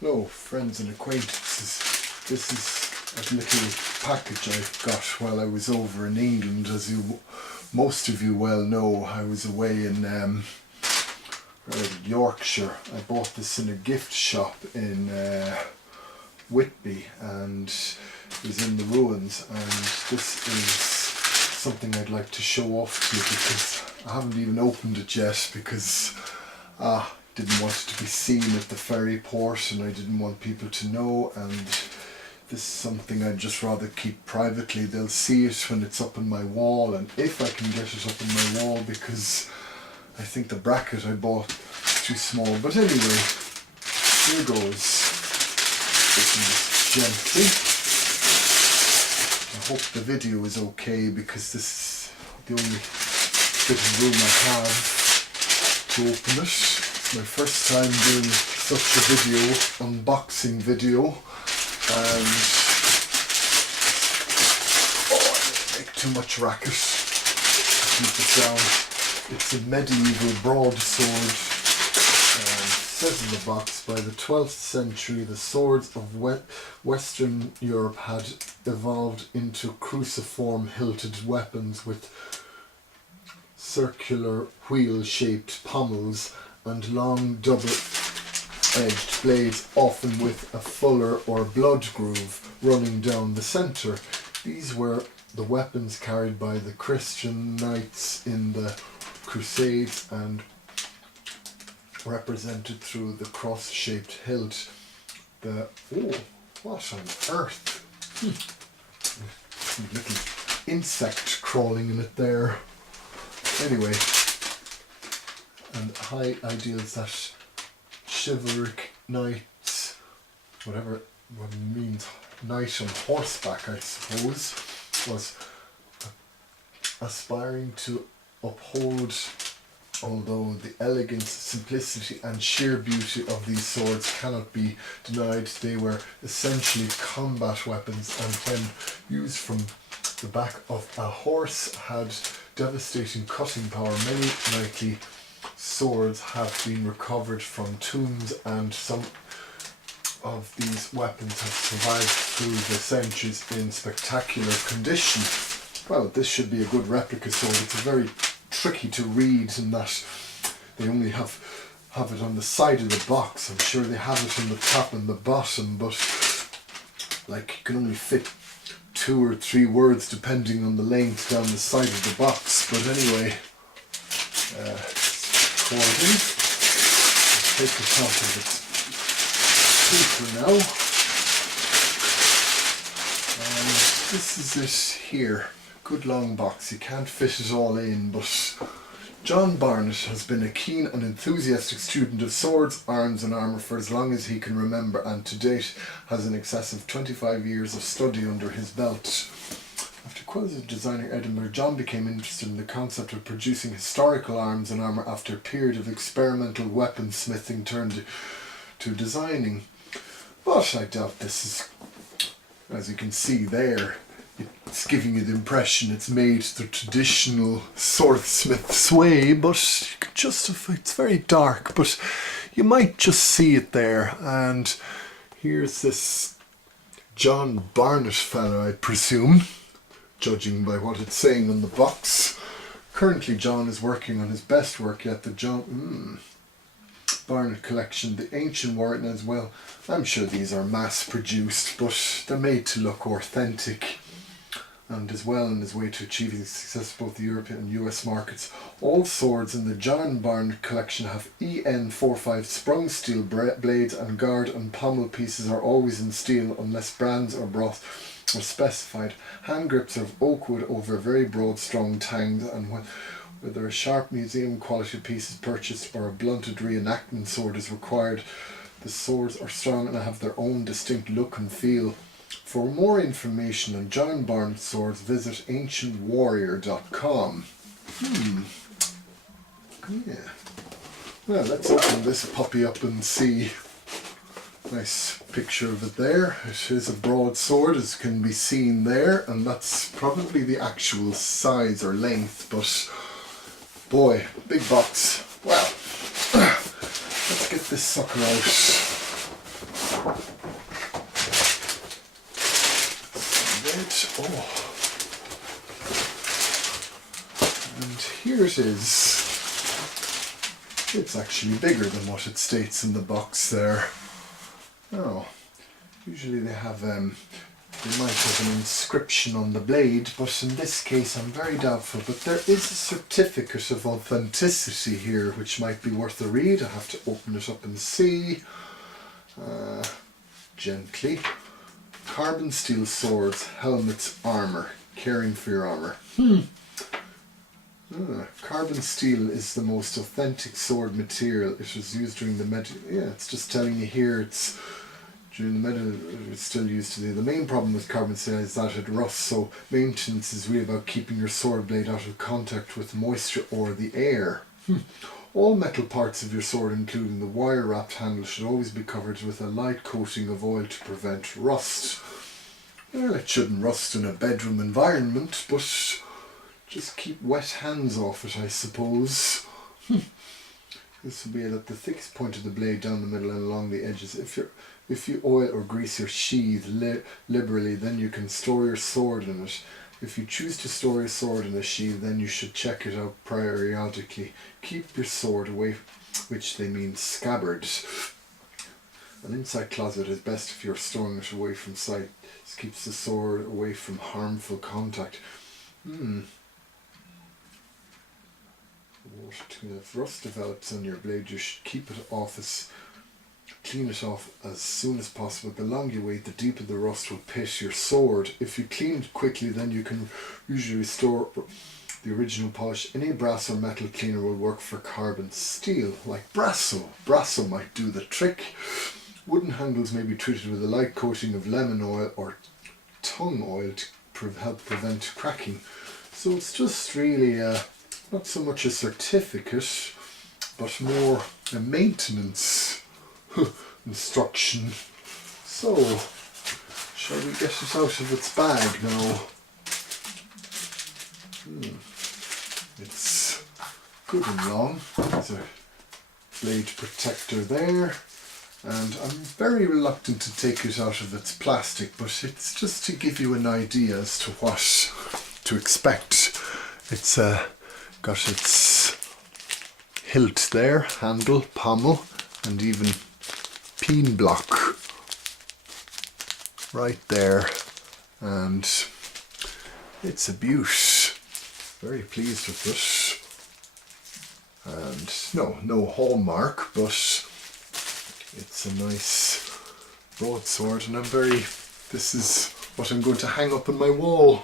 Hello friends and acquaintances, this is a little package I got while I was over in England. As most of you well know, I was away in Yorkshire. I bought this in a gift shop in Whitby, and it was in the ruins, and this is something I'd like to show off to you because I haven't even opened it yet because didn't want it to be seen at the ferry port and I didn't want people to know, and this is something I'd just rather keep privately. They'll see it when it's up on my wall, and if I can get it up on my wall, because I think the bracket I bought is too small. But anyway, here goes. Open this gently. I hope the video is okay because this is the only bit of room I have to open it. It's my first time doing such a video, unboxing video, and I didn't make too much racket. Keep it down. It's a medieval broadsword. It says in the box, by the 12th century the swords of Western Europe had evolved into cruciform hilted weapons with circular wheel-shaped pommels and long double-edged blades, often with a fuller or blood groove running down the centre. These were the weapons carried by the Christian knights in the Crusades and represented through the cross-shaped hilt. What on earth? Some little insect crawling in it there. Anyway, and high ideals that chivalric knights, whatever it means, knight on horseback I suppose, was aspiring to uphold. Although the elegance, simplicity and sheer beauty of these swords cannot be denied, they were essentially combat weapons, and when used from the back of a horse had devastating cutting power. Many knightly swords have been recovered from tombs, and some of these weapons have survived through the centuries in spectacular condition. Well, this should be a good replica sword. It's very tricky to read in that they only have it on the side of the box. I'm sure they have it on the top and the bottom, but like you can only fit 2 or 3 words depending on the length down the side of the box. But anyway, recording. Let's take the top of its paper now. And this is it here. Good long box. You can't fit it all in, but John Barnett has been a keen and enthusiastic student of swords, arms and armour for as long as he can remember, and to date has in excess of 25 years of study under his belt. After qualified designer in Edinburgh, John became interested in the concept of producing historical arms and armour after a period of experimental weaponsmithing turned to designing. But I doubt this is, as you can see there, it's giving you the impression it's made the traditional swordsmith's way, but you can justify, it's very dark, but you might just see it there. And here's this John Barnett fella, I presume, judging by what it's saying on the box. Currently John is working on his best work yet, the John Barnett collection, the ancient warrant as well. I'm sure these are mass produced, but they're made to look authentic, and is well on his way to achieving success in both the European and US markets. All swords in the John Barnett collection have EN45 sprung steel blades, and guard and pommel pieces are always in steel unless brands or broth are specified. Hand grips are of oak wood over very broad strong tangs, and whether a sharp museum quality piece is purchased or a blunted reenactment sword is required, the swords are strong and have their own distinct look and feel. For more information on John Barnett swords, visit ancientwarrior.com. Yeah. Well, let's open this puppy up and see. Nice picture of it there. It is a broadsword, as can be seen there, and that's probably the actual size or length, but boy, big box. Well, let's get this sucker out. Red. Oh. And here it is. It's actually bigger than what it states in the box there. Oh, usually they have they might have an inscription on the blade, but in this case I'm very doubtful. But there is a certificate of authenticity here, which might be worth a read. I have to open it up and see. Gently. Carbon steel swords, helmets, armour. Caring for your armour. Carbon steel is the most authentic sword material. It was used during the it's just telling you here it's during the it's still used today. The main problem with carbon steel is that it rusts, so maintenance is really about keeping your sword blade out of contact with moisture or the air. All metal parts of your sword, including the wire-wrapped handle, should always be covered with a light coating of oil to prevent rust. Well, it shouldn't rust in a bedroom environment, but just keep wet hands off it, I suppose. This will be at the thickest point of the blade down the middle and along the edges. If you oil or grease your sheath liberally, then you can store your sword in it. If you choose to store your sword in a sheath, then you should check it out periodically. Keep your sword away, which they mean scabbards. An inside closet is best if you're storing it away from sight. This keeps the sword away from harmful contact. If rust develops on your blade, you should keep it off clean it off as soon as possible. The longer you wait, the deeper the rust will pit your sword. If you clean it quickly, then you can usually restore the original polish. Any brass or metal cleaner will work for carbon steel, like Brasso. Brasso might do the trick. Wooden handles may be treated with a light coating of lemon oil or tung oil to help prevent cracking. So it's just really not so much a certificate, but more a maintenance instruction. So, shall we get it out of its bag now? It's good and long. There's a blade protector there, and I'm very reluctant to take it out of its plastic, but it's just to give you an idea as to what to expect. It's got its hilt there, handle, pommel, and even peen block right there, and it's a beaut. Very pleased with it, and no hallmark, but it's a nice broadsword, and this is what I'm going to hang up on my wall.